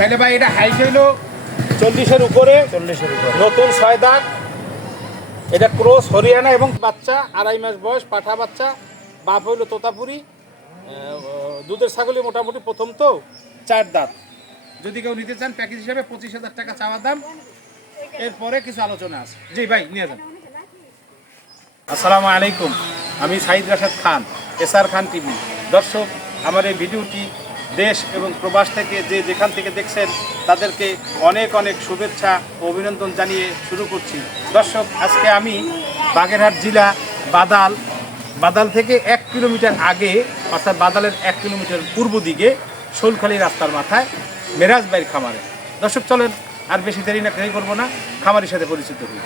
তাহলে ভাই এটা হাইট হইলো 40-এর উপরে, নতুন 6 দাঁত। এটা ক্রস হরিয়ানা এবং বাচ্চা 2.5 মাস বয়স, পাঠা বাচ্চা। বাপ হইলো তোতাপুরি। দুধের ছাগলই মোটামুটি প্রথম তো 4 দাঁত। যদি কেউ নিতে চান প্যাকেজ হিসাবে 25,000 টাকা চাওয়া দাম, এরপরে কিছু আলোচনা আছে। জি ভাই নিয়ে যান। আসসালামু আলাইকুম, আমি সাইদ রাশেদ খান, এসআর খান টিভি। দর্শক, আমার এই ভিডিওটি দেশ এবং প্রবাস থেকে যে যেখান থেকে দেখছেন তাদেরকে অনেক অনেক শুভেচ্ছা ও অভিনন্দন জানিয়ে শুরু করছি। দর্শক, আজকে আমি বাগেরহাট জেলা বাদাল থেকে 1 কিলোমিটার আগে, অর্থাৎ বাদালের 1 কিলোমিটার পূর্ব দিকে শোলখালি রাস্তার মাথায় মেরাজ ভাইয়ের খামারে। দর্শক চলেন আর বেশি দেরি করবো না, খামারের সাথে পরিচিত হই।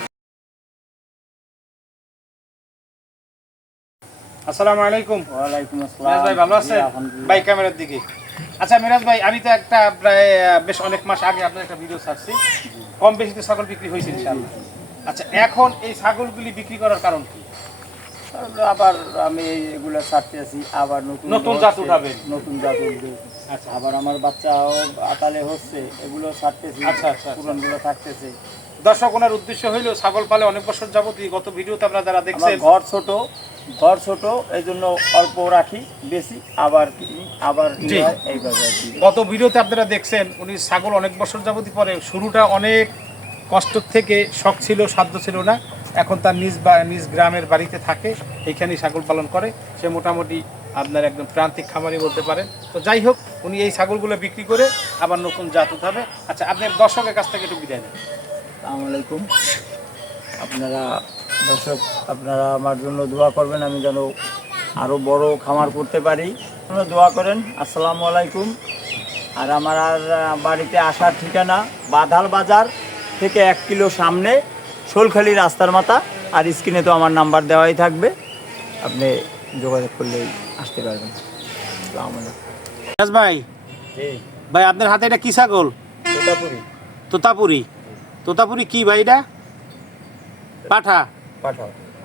আসসালামু আলাইকুম। ওয়ালাইকুম আসসালাম। মিরাজ ভাই ভালো আছেন? ভাই ক্যামেরার দিকে। আচ্ছা মিরাজ ভাই, আমি তো একটা প্রায় বেশ অনেক মাস আগে আপনার একটা ভিডিও ছাড়ছি, কম বেশি তো ছাগল বিক্রি হয়েছে ইনশাআল্লাহ। আচ্ছা, এখন এই ছাগলগুলি বিক্রি করার কারণ কি? আবার আমি এগুলো ছাড়তে আছি, আবার নতুন জাত উঠাবেন। নতুন জাত উঠবে। আচ্ছা, আবার আমার বাচ্চাও আতালে হচ্ছে, এগুলো ছাড়তেছি। আচ্ছা আচ্ছা, পুরানগুলো থাকতেছে। দর্শক, ওনার উদ্দেশ্য হইল ছাগল পালে অনেক বছর যাবত, গত ভিডিওতে আপনারা যারা দেখছেন, ঘর ছোট এই জন্য অল্প রাখি, বেশি আবার কিনি, আবার এইভাবে। গত ভিডিওতে আপনারা দেখছেন উনি ছাগল অনেক বছর যাবতই পরে, শুরুটা অনেক কষ্ট থেকে, শখ ছিল, সাধ্য ছিল না। এখন তার নিজ গ্রামের বাড়িতে থাকে, এইখানেই ছাগল পালন করে। সে মোটামুটি আপনার একদম প্রান্তিক খামারি বলতে পারেন। তো যাই হোক, উনি এই ছাগলগুলো বিক্রি করে আবার নতুন জাত উঠাবে। আচ্ছা, আপনার দর্শকের কাছ থেকে একটু বিদায় দেন। আসসালামু আলাইকুম। দর্শক, আপনারা আমার জন্য দোয়া করবেন, আমি যেন আরও বড় খামার করতে পারি। আপনারা দোয়া করেন। আসসালামু আলাইকুম। আর আমার বাড়িতে আসার ঠিকানা বাদাল বাজার থেকে 1 কিলো সামনে শোলখালি রাস্তার মাথা। আর স্ক্রিনে তো আমার নাম্বার দেওয়াই থাকবে, আপনি যোগাযোগ করলেই আসতে পারবেন। আসসালামু আলাইকুম। ভাই ভাই আপনার হাতে এটা কি ছাগল? তোতাপুরি কি ভাই? এটা পাঠা।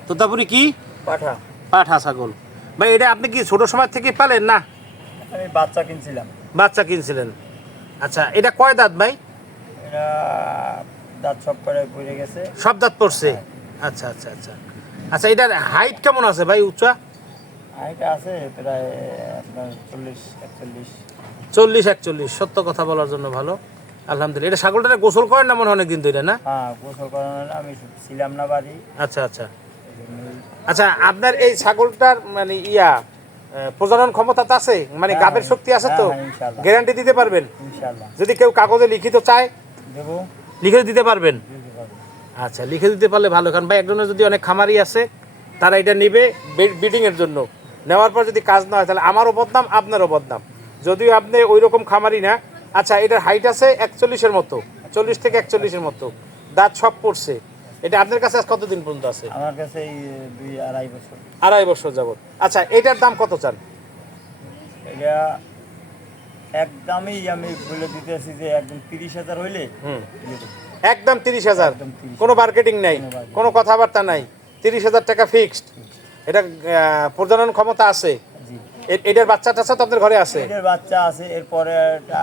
তোতাপুরি কি? পাঠা ছাগল। ভাই এটা আপনি কি ছোট সময় থেকে পালেন না? আমি বাচ্চা কিনছিলেন। আচ্ছা, এটা কয় দাঁত ভাই? এটা দাঁত সব করে পড়ে গেছে। সব দাঁত পড়ছে? আচ্ছা আচ্ছা আচ্ছা আচ্ছা, এটার হাইট কেমন আছে ভাই? উচ্চা হাইট আছে প্রায় আপনার 40-41। সত্য কথা বলার জন্য ভালো, আলহামদুলিল্লাহ। এটা ছাগলটা গোসল করেন না মনে হয় অনেকদিন ধরে, না? হ্যাঁ, গোসল করানোর আমি ছিলাম না বাড়ি। আচ্ছা আচ্ছা আচ্ছা, আপনার এই ছাগলটার মানে প্রজনন ক্ষমতা আছে, মানে গাবের শক্তি আছে তো? গ্যারান্টি দিতে পারবেন? ইনশাআল্লাহ। যদি কেউ কাগজে লিখিত চায় দেব, লিখে দিতে পারবেন? আচ্ছা, লিখে দিতে পারলে ভালো। কারণ ভাই একজনের যদি অনেক খামারি আছে, তারা এটা নেবে ব্রিডিংয়ের জন্য। নেওয়ার পর যদি কাজ না হয় তাহলে আমারও বদনাম, আপনারও বদনাম, যদিও আপনি ওই রকম খামারি না। আচ্ছা, এটার হাইট আছে 41-এর মতো, 40 থেকে 41-এর মতো, দাঁত সব পড়ছে। এটা আপনার কাছে কতদিন পর্যন্ত আছে? আমার কাছে এই 2-2.5 বছর। 2.5 বছর যাবত। আচ্ছা, এটার দাম কত চান? এটা একদমই আমি বলে দিতেছি যে একদম 30,000 হইলে একদম 30,000, কোনো মার্কেটিং নাই, কোনো কথাবার্তা নাই, 30,000 টাকা ফিক্সড। এটা প্রজনন ক্ষমতা আছে? এটার বাচ্চা টাচ্চা তো আপনার ঘরে আছে? এটার বাচ্চা আছে, এরপরে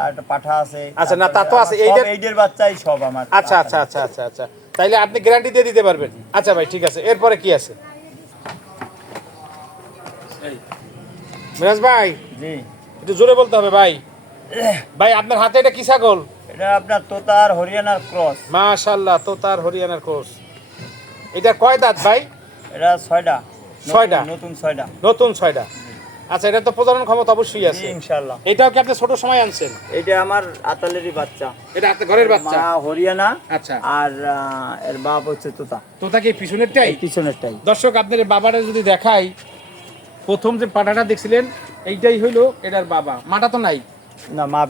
একটা পাঠা আছে। আচ্ছা, না তা তো আছে, এইটার বাচ্চাই সব আমার। আচ্ছা আচ্ছা আচ্ছা আচ্ছা আচ্ছা, তাইলে আপনি গ্যারান্টি দিয়ে দিতে পারবেন? আচ্ছা ভাই, ঠিক আছে। এরপরে কি আছে মিরাজ ভাই? জি, একটু জোরে বলতে হবে ভাই। ভাই আপনার হাতে এটা কি ছাগল? এটা আপনার তোতার হরিয়ানার ক্রস। মাশাআল্লাহ, তোতার হরিয়ানার ক্রস। এটা কয় দাঁত ভাই? এটা 6টা। নতুন 6টা। আচ্ছা, এটা তো প্রজনন ক্ষমতা অবশ্যই আছে ইনশাআল্লাহ। এটাও কি আপনি ছোট সময় আনছেন? এটা আমার আতালেরই বাচ্চা। এটা আপনার ঘরের বাচ্চা? মা হরিয়ানা। আচ্ছা, আর এর বাপ হচ্ছে তোতা কি পিছনেরটাই? পিছনেরটাই। দর্শক, আপনার বাবাটা যদি দেখাই, প্রথম যে পাটাটা দেখছিলেন এইটাই হইলো এটার বাবা। মাটা তো নাই না, মা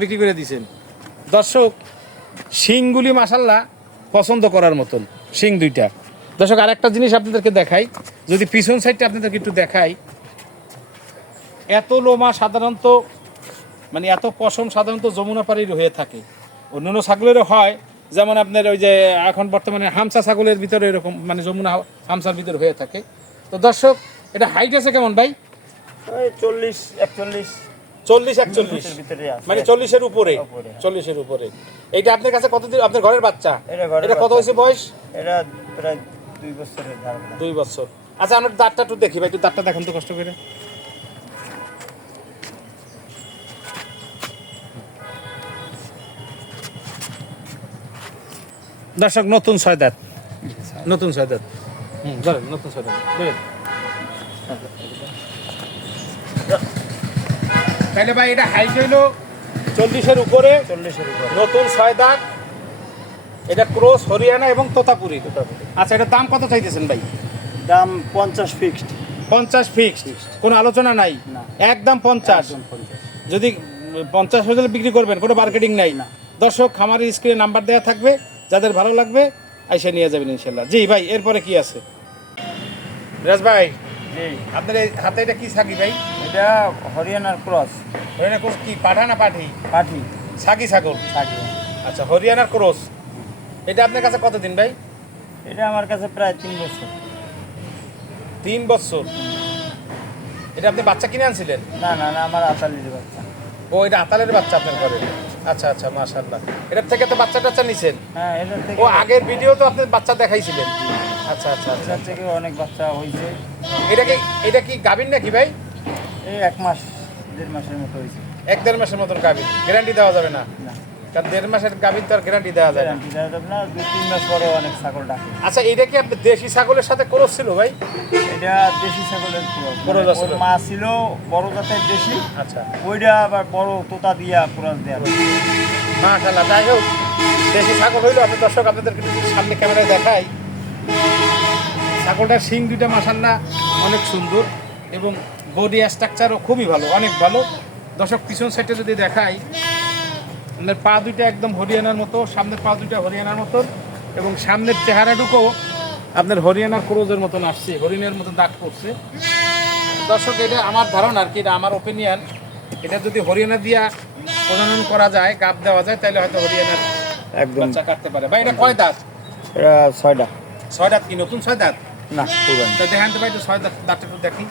বিক্রি করে দিয়েছেন। দর্শক, শিংগুলি মাশাআল্লাহ পছন্দ করার মতন শিং দুইটা। দর্শক, আরেকটা জিনিস আপনাদেরকে দেখাই, যদি পিছন সাইডটা আপনাদেরকে একটু দেখাই, এত লোমা সাধারণত, মানে এত পশম সাধারণত যমুনা পাড়ির হয়ে থাকে। অন্যান্য ছাগলেরও হয়, যেমন আপনার ওই যে এখন বর্তমানে হামসা ছাগলের ভিতরে এরকম, মানে যমুনা হামসার ভিতরে হয়ে থাকে। তো দর্শক, এটা হাইট আছে কেমন ভাই? 40-41। 40-41 ভিতরে আছে। মানে 40-এর উপরে উপরে। 40-এর উপরে। এইটা আপনার কাছে কতদিন আপনার ঘরের বাচ্চা? এটা কত হয়েছে বয়স? এটা প্রায় 2 বছরের ধারণা। 2 বছর। আচ্ছা আমরা দাঁতটা একটু দেখি ভাই, একটু দাঁতটা দেখেন তো কষ্ট করে। দর্শক নতুন 6 দাঁত, নতুন 6 দাঁত। ধরেন নতুন 6 দাঁত ধরেন। তাহলে ভাই এটা হাইট হইলো 40-এর উপরে, 40-এর উপরে। নতুন 6 দাঁত। এটা ক্রস হরিয়ানা এবং তোতাপুরি। আচ্ছা এটার দাম কত চাইতেছেন ভাই? দাম 50 ফিক্সড। 50 ফিক্সড, কোনো আলোচনা নাই? না। একদম 50। যদি 50 হলে বিক্রি করবেন, কোনো মার্কেটিং নাই? না। দর্শক খামারের স্ক্রিনে নাম্বার দেওয়া থাকবে, যাদের ভালো লাগবে আইসা নিয়ে যাবেন ইনশাল্লাহ। জি ভাই এরপরে কি আছে? রাজ ভাই জি, আপনার এই হাতে এটা কি ছাগি ভাই? এটা হরিয়ানার ক্রস। হরিয়ানা ক্রস কি পাঠা না পাঠি? পাঠি ছাগি ছাগল। থাকে। আচ্ছা হরিয়ানার ক্রস। এটা আপনার কাছে কতদিন ভাই? এটা আমার কাছে প্রায় 3 বছর। 3 বছর। এটা আপনি বাচ্চা কিনে আনছিলেন? না না না, আমার আতালির বাচ্চা। ও এটা আতালের বাচ্চা আপনার ঘরে? আচ্ছা আচ্ছা মাশাআল্লাহ। এটার থেকে তো বাচ্চা টাচ্চা নিছেন? হ্যাঁ, এটা থেকে ও আগের ভিডিও তো আপনি বাচ্চা দেখাইছিলেন। আচ্ছা আচ্ছা আচ্ছা। এটা থেকে অনেক বাচ্চা হয়েছে। এটা কি গাভীর নাকি ভাই? এই 1 মাস 1.5 মাসের মতো হয়েছে। 1-1.5 মাসের মতন গাভীর। গ্যারান্টি দেওয়া যাবে না? না, কারণ 1.5 মাসের গাভীর তো আর গ্যারান্টি দেওয়া যায় না। গ্যারান্টি দেওয়া যাবে না। 2-3 মাস পরে অনেক ছাগল ডাকে। আচ্ছা এটা কি আপনি দেশি ছাগলের সাথে ক্রস ছিল ভাই? এটা দেশি ছাগলের ক্রস। ক্রস আছে। ওর মা ছিল বড় জাতের দেশি, আচ্ছা ওইটা আবার বড় তোতা দিয়া ক্রস দেয়া। মাশাআল্লাহ। যাই হোক দেশি ছাগল হইলো, আপনি দর্শক আপনাদেরকে যদি সামনে ক্যামেরায় দেখাই, ছাগলটার শিং দুইটা মাশাআল্লাহ অনেক সুন্দর এবং বডি স্ট্রাকচারও খুবই ভালো, অনেক ভালো। দর্শক পিছন সাইডে যদি দেখাই, আপনার পা দুইটা একদম হরিয়ানার মতো, সামনের পা দুইটা হরিয়ানার মতো এবং সামনের চেহারাটুকু আপনার হরিয়ানার ক্রোজের মতন আসছে, হরিণের মতো দাগ পড়ছে। দর্শক এটা আমার ধারণা আর কি, এটা আমার ওপিনিয়ন। এটা যদি হরিয়ানা দিয়া প্রজনন করা যায়, গাব দেওয়া যায়, তাহলে হয়তো হরিয়ানার একদম। বাচ্চা কাটতে পারে। ভাই এটা কয় দাঁত? এটা 6টা। 6 দাঁত কি নতুন 6 দাঁত? না, পুরান। তো দেখান তো ভাই, একটু 6 দাঁত দাঁতটা একটু দেখি।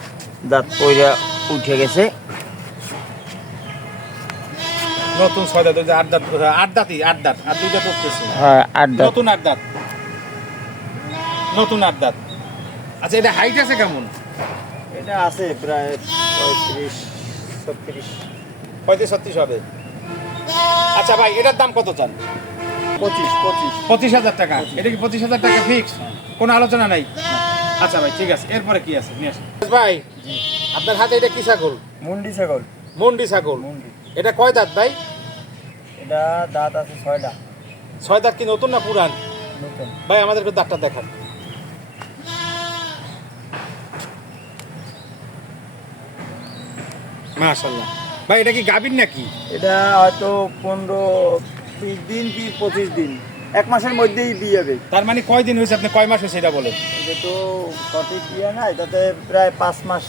দাঁত পয়রা উঠে গেছে। নতুন 6 দাঁত, ওই যে 8 দাঁত, 8 দাঁতই, 8 দাঁত আর 2 দাঁত উঠতেছে। হ্যাঁ, 8 দাঁত। নতুন 8 দাঁত, নতুন 8 দাঁত। আচ্ছা এটা হাইট আছে কেমন? এটা আছে প্রায় 35-36। 35-36 হবে। আচ্ছা ভাই এটার দাম কত চান? 25। 25,000 টাকা। এটা কি 25,000 টাকা ফিক্স? কোনো আলোচনা নাই? আচ্ছা ভাই ঠিক আছে, এরপরে কি আছে নিয়ে আসেন ভাই। আপনার হাতে এটা কি ছাগল? মুন্ডি ছাগল। মুন্ডি ছাগল। মুন্ডি। এটা কয় দাঁত ভাই? এটা দাঁত আছে 6টা। 6 দাঁত কি নতুন না পুরান? নতুন। ভাই আমাদেরকে দাঁতটা দেখান। মাশাআল্লাহ। ভাই এটা কি গাভীর নাকি? এটা হয়তো 15 দিন কি 25 দিন, 1 মাসের মধ্যেই দিয়ে যাবে। তার মানে কয় দিন হয়েছে, আপনি কয় মাস হয়েছে এটা বলেন? এটা তো সঠিক ইয়ে না, এটাতে প্রায় 5 মাস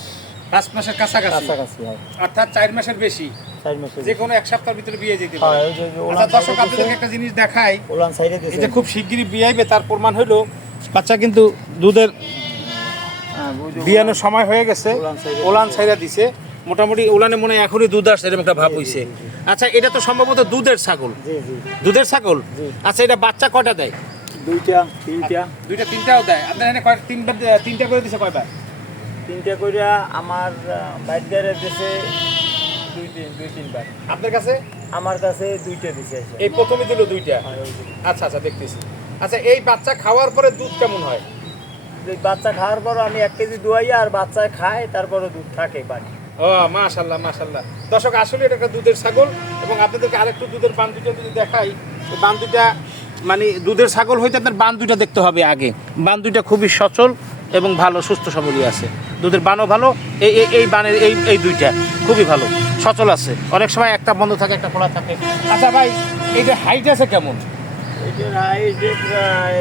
5 মাসের কাছাকাছি, কাছাকাছি হয়। অর্থাৎ 4 মাসের বেশি। 4 মাসের। যে কোনো 1 সপ্তাহের ভিতরে বিয়ে যেতে হ্যাঁ, পারে। ওই যে আচ্ছা দর্শক আপনাদেরকে একটা জিনিস দেখাই, ওলান সাইডে এই দিয়েছে। যে খুব শিগগিরই বিয়ে আইবে, তার প্রমাণ হলো বাচ্চা কিন্তু দুধের হ্যাঁ, ওই যে বিয়ানোর সময় হয়ে গেছে, ওলান সাইরা ওলান ছাইরা দিছে। মোটামুটি ওলানে মনে হয় এখনই দুধ আসছে, এরকম একটা ভাব হইছে। আচ্ছা এটা তো সম্ভবত দুধের ছাগল। জি জি। দুধের ছাগল। জি। আচ্ছা এটা বাচ্চা কয়টা দেয়? 2টা 3টা। 2টা 3টাও দেয়। আপনার এখানে কয় 3টা করে দিছে কয়বার? 3টা কইরা আমার বাইরে দেশে 2-3 বার। আপনার কাছে? আমার কাছে 2টা দিছে। এই প্রথমে দিল 2টা। আচ্ছা আচ্ছা দেখতেছি। আচ্ছা এই বাচ্চা খাওয়ার পরে দুধ কেমন হয়? বাচ্চা খাওয়ার পর আমি 1 কেজি দুয়াই, আর বাচ্চা খায় তারপরে দুধ থাকে বাড়ি। ও মাশাআল্লাহ মাশাআল্লাহ। দর্শক আসলে এটা একটা দুধের ছাগল এবং আপনাদেরকে আরেকটু দুধের বান দুইটা যদি দেখাই, বান দুইটা মানে দুধের ছাগল হইতে আপনার বান দুইটা দেখতে হবে আগে। বান দুইটা খুবই সচল এবং ভালো, সুস্থ সবলই আছে। দুধের বানও ভালো, এই বানের এই দুইটা খুবই ভালো, সচল আছে। অনেক সময় একটা বন্ধ থাকে, একটা খোলা থাকে। আচ্ছা ভাই এইটা হাইট আছে কেমন? এটার হাইট প্রায়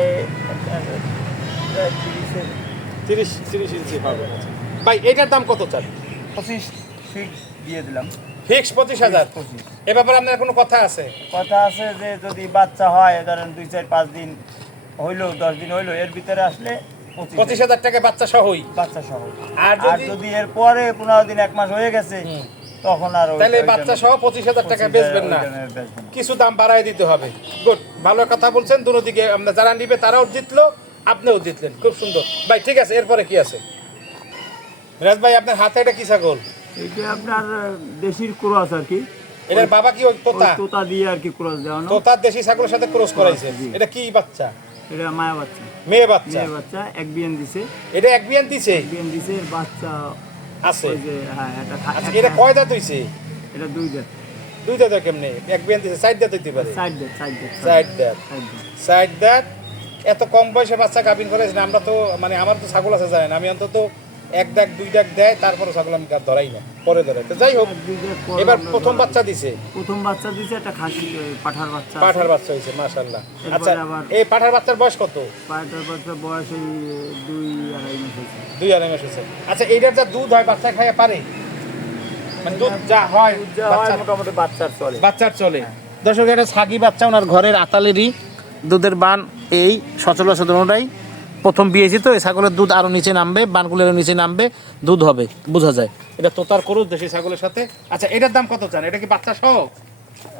30 ইঞ্চি হবে। ভাই এটার দাম কত চান? 25 ফিট দিয়ে দিলাম। ফিক্স 25,000। 25। এ ব্যাপারে আপনার কোনো কথা আছে? কথা আছে যে যদি বাচ্চা হয়, ধরেন 2-4-5 দিন হইলো, 10 দিন হইলো, এর ভিতরে আসলে 25,000 টাকা বাচ্চা সহই। বাচ্চা সহ। আর আর যদি এর পরে 15 দিন 1 মাস হয়ে গেছে, তখন আর তাহলে বাচ্চা সহ 25,000 টাকা বেচবেন না, কিছু দাম বাড়ায় দিতে হবে। গুড, ভালো কথা বলছেন। দুটো দিকে আমরা যারা নিবে তারাও জিতলো, আপনিও জিতলেন, খুব সুন্দর ভাই। ঠিক আছে, এরপরে কি আছে মিরাজ ভাই? আপনার হাতে এটা কি ছাগল? এটা আপনার দেশির ক্রস আর কি। এটার বাবা কি ওই তোতা? তোতা দিয়ে আর কি ক্রস দেওয়া, তোতার দেশি ছাগলের সাথে ক্রস করাইছে। এটা কি বাচ্চা? এটা মায়া বাচ্চা, মেয়ে বাচ্চা। মেয়ে বাচ্চা, এক বিয়ান দিছে। এটা এক বিয়ান দিছে? বিয়ান দিছে, বাচ্চা আছে। ওই যে হ্যাঁ, আচ্ছা, এটা কয় দাঁত হইছে? এটা দুই দাঁত। দুই দাঁত কেমনে? এক বিয়ান দিছে, চার দাঁত হইতে পারে। সাইড দাঁত, সাইড দাঁত, চার দাঁত, সাইড দাঁত। চার দাঁত। এত কম বয়সে বাচ্চা গাভিন করেছে না? আমরা তো মানে আমার তো ছাগল আছে জানেন, আমি অন্তত এক দাগ দুই দাগ দেয়, তারপরে ছাগল আমি ধরাই না, পরে ধরাই। তো যাই হোক, দুই দাঁত পর এবার আমরা প্রথম ধরা- বাচ্চা দিছে। প্রথম বাচ্চা দিছে একটা খাসি পাঠার বাচ্চা। পাঠার বাচ্চা হয়েছে, মাশাআল্লাহ। এরপরে আচ্ছা, আবার- এই পাঠার বাচ্চার বয়স কত? পাঠার বাচ্চা বয়স এই 2-2.5 মাস হয়েছে। 2-2.5 মাস হয়েছে। আচ্ছা, এইটার যা দুধ হয় বাচ্চা খাইয়ে পারে? মানে দুধ যা হয় যা হয় বাচ্চা- মোটামুটি বাচ্চার চলে। বাচ্চার চলে। দর্শক, এটা ছাগি বাচ্চা, ওনার ঘরের আতালেরই দুধের বান। এই সচরাচরটাই প্রথম বিয়েছি তো, এই ছাগলের দুধ আরো নিচে নামবে, বানগুলোর নিচে নামবে, দুধ হবে, বোঝা যায়। এটা তোতার করুস দেশি ছাগলের সাথে। আচ্ছা, এটার দাম কত চান? এটা কি বাচ্চা সহ?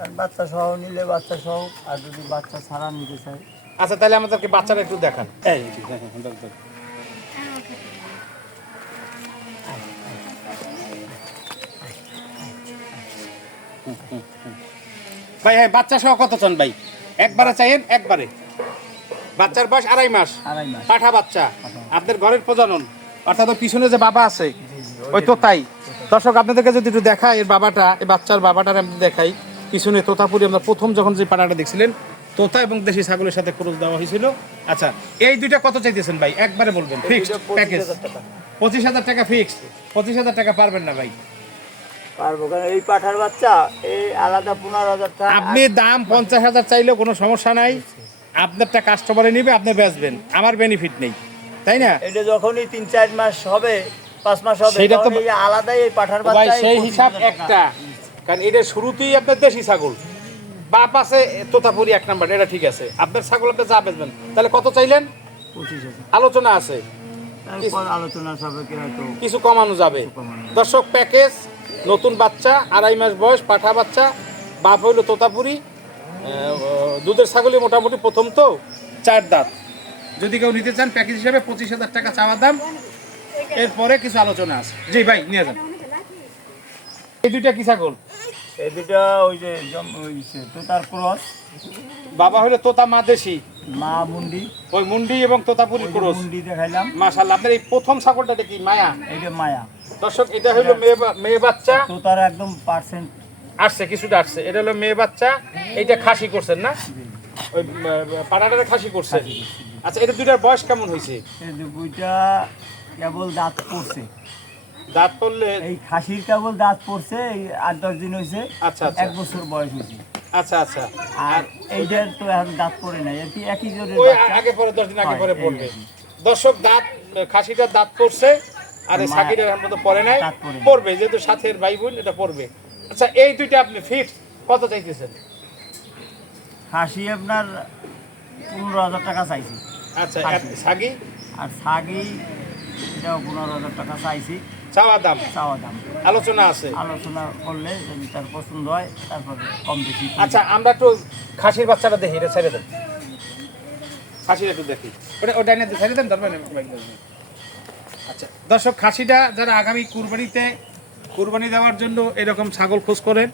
আর বাচ্চা সহ নিলে বাচ্চা সহ, আর যদি বাচ্চা ছাড়া নিতে চাই। আচ্ছা, তাহলে আমাদেরকে বাচ্চাটা একটু দেখান। এই দেখ। ভাই, হ্যাঁ, বাচ্চা সহ কত চান ভাই? একবারে চাইেন, একবারে। বাচ্চার বয়স 2.5 মাস, 2.5 মাস। পাঠা বাচ্চা, আপনার ঘরের প্রজনন, অর্থাৎ ওই পিছনে যে বাবা আছে ওই তোতাই। দর্শক, আপনাদেরকে যদি একটু দেখাই এর বাবাটা, এই বাচ্চার বাবাটার আমি দেখাই। পিছনে তোতাপুরি, আমরা প্রথম যখন যে পাটাটা দেখছিলেন, তোতা এবং দেশি ছাগলের সাথে ক্রস দেওয়া হয়েছিল। আচ্ছা, এই দুইটা কত চাইতেছেন ভাই? একবারে বলবেন। ফিক্সড প্যাকেজ 25,000 টাকা ফিক্সড। 25,000 টাকা পারবেন না ভাই? পারবো, কারণ এই পাঠার বাচ্চা এই আলাদা 15,000 টাকা। আপনি দাম 50,000 চাইলেও কোনো সমস্যা নাই, আপনারটা কাস্টমারে নিবে, আপনি বেচবেন, আমার বেনিফিট নেই, তাই না? এটা যখনই 3-4 মাস হবে, 5 মাস হবে, সেটা তো তখন এই আলাদাই এই পাঠার ভাই বাচ্চা সেই হিসাব একটা, কারণ এটা শুরুতেই আপনার দেশি ছাগল, বাপ আছে তোতাপুরি 1 নাম্বার, এটা ঠিক আছে। আপনার ছাগল আপনি যা বেচবেন, তাহলে কত চাইলেন? 25,000। আলোচনা আছে, তারপর আলোচনা সাপেক্ষে হয়তো কিছু কমানো যাবে। কমানো যাবে। দর্শক, প্যাকেজ নতুন বাচ্চা, 2.5 মাস বয়স, পাঠা বাচ্চা, বাপ হইল তোতাপুরি, দুধের ছাগলই মোটামুটি প্রথম তো, 4 দাঁত। যদি কেউ নিতে চান প্যাকেজ হিসাবে 25,000 টাকা চাওয়া দাম, এরপরে কিছু আলোচনা আছে। জি ভাই, নিয়ে যান। এই দুইটা কি ছাগল? এই দুটা ওই যে তোতার ক্রস, বাবা হইলো তোতা, মা দেশি, মা মুন্ডি। ওই মুন্ডি এবং তোতাপুরি ক্রস। মুন্ডি দেখাইলাম, মাশাআল্লাহ। আপনার এই প্রথম ছাগলটা কি মায়া? এইটা মায়া। দর্শক, এটা হইলো মেয়ে বাচ্চা, তোতার একদম পার্সেন্ট আসছে, কিছুটা আসছে। এটা হলো মেয়ে বাচ্চা, এইটা খাসি করছেন না? ওই পাটাটা খাসি করছেন। আচ্ছা, এটা দুইটার বয়স কেমন হয়েছে? এই দুইটা কেবল দাঁত পড়ছে। দাঁত পড়লে? এই খাসির কেবল দাঁত পড়ছে, এই 8-10 দিন হয়েছে। আচ্ছা আচ্ছা 1 বছর বয়স হয়েছে। আচ্ছা আচ্ছা। আর এইটার তো এখন দাঁত পড়ে নাই, আর কি একই জোরের ওই বাচ্চা। আগে পরে 10 দিন আগে হয়, পরে এই পড়বে। আর কি। দর্শক, দাঁত খাসিটার দাঁত পড়ছে, আর এই সাকিটার এখন পর্যন্ত পড়ে নাই, দাঁত পড়ে নাই। পড়বে, যেহেতু সাথের ভাই বোন, এটা পড়বে। আচ্ছা, এই দুইটা আপনি ফিক্সড কত চাইতেছেন? খাসি আপনার 15,000 টাকা চাইছি। আচ্ছা, খাসি। সাগি আর ছাগি এটাও 15,000 টাকা চাইছি, চাওয়া দাম, চাওয়া দাম। আলোচনা আছে। আলোচনা করলে যদি তার পছন্দ হয় তারপরে কম বেশি করে আচ্ছা, আমরা একটু খাসির বাচ্চাটা দেখি, এটা ছেড়ে দেন, খাসিটা একটু দেখি, ওটা এনে ছেড়ে দেন, দরকার নেই। আচ্ছা দর্শক, খাসিটা যারা আগামী কুরবানি দেওয়ার জন্য এরকম ছাগল খোঁজ করেন,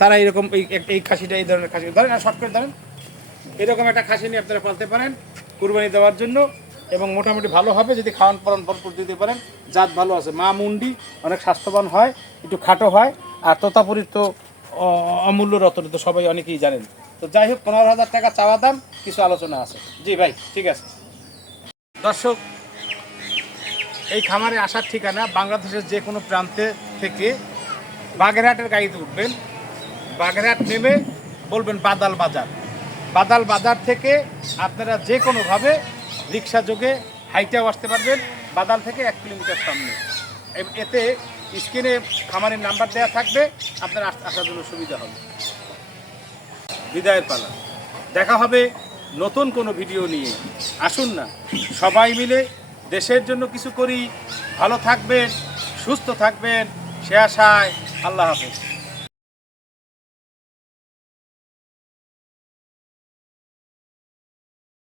তারা এরকম এই খাসিটা, এই ধরনের খাসি ধরেন, আর শর্ট করে ধরেন, এরকম একটা খাসি নিয়ে আপনারা পালতে পারেন কুরবানি দেওয়ার জন্য, এবং মোটামুটি ভালো হবে যদি খাওয়ান পরান ভরপুর দিতে পারেন। জাত ভালো আছে, মা মুন্ডি অনেক স্বাস্থ্যবান হয়, একটু খাটো হয়, আর তোতাপুরির তো অমূল্য রতন, তো সবাই অনেকেই জানেন। তো যাই হোক, 15,000 টাকা চাওয়া দাম, কিছু আলোচনা আছে। জি ভাই, ঠিক আছে। দর্শক, এই খামারে আসার ঠিকানা বাংলাদেশের যে কোনো প্রান্তে থেকে বাগেরহাটের গাড়িতে উঠবেন, বাগেরহাট নেমে বলবেন বাদাল বাজার, বাদাল বাজার থেকে আপনারা যে কোনোভাবে রিক্সা যোগে হাইটেও আসতে পারবেন, বাদাল থেকে 1 কিলোমিটার সামনে। এতে স্ক্রিনে খামারের নাম্বার দেওয়া থাকবে, আপনার আসার জন্য সুবিধা হবে। বিদায়ের পালা, দেখা হবে নতুন কোনো ভিডিও নিয়ে। আসুন না, সবাই মিলে দেশের জন্য কিছু করি। ভালো থাকবেন, সুস্থ থাকবেন, সে আশায় আল্লাহ হাফেজ।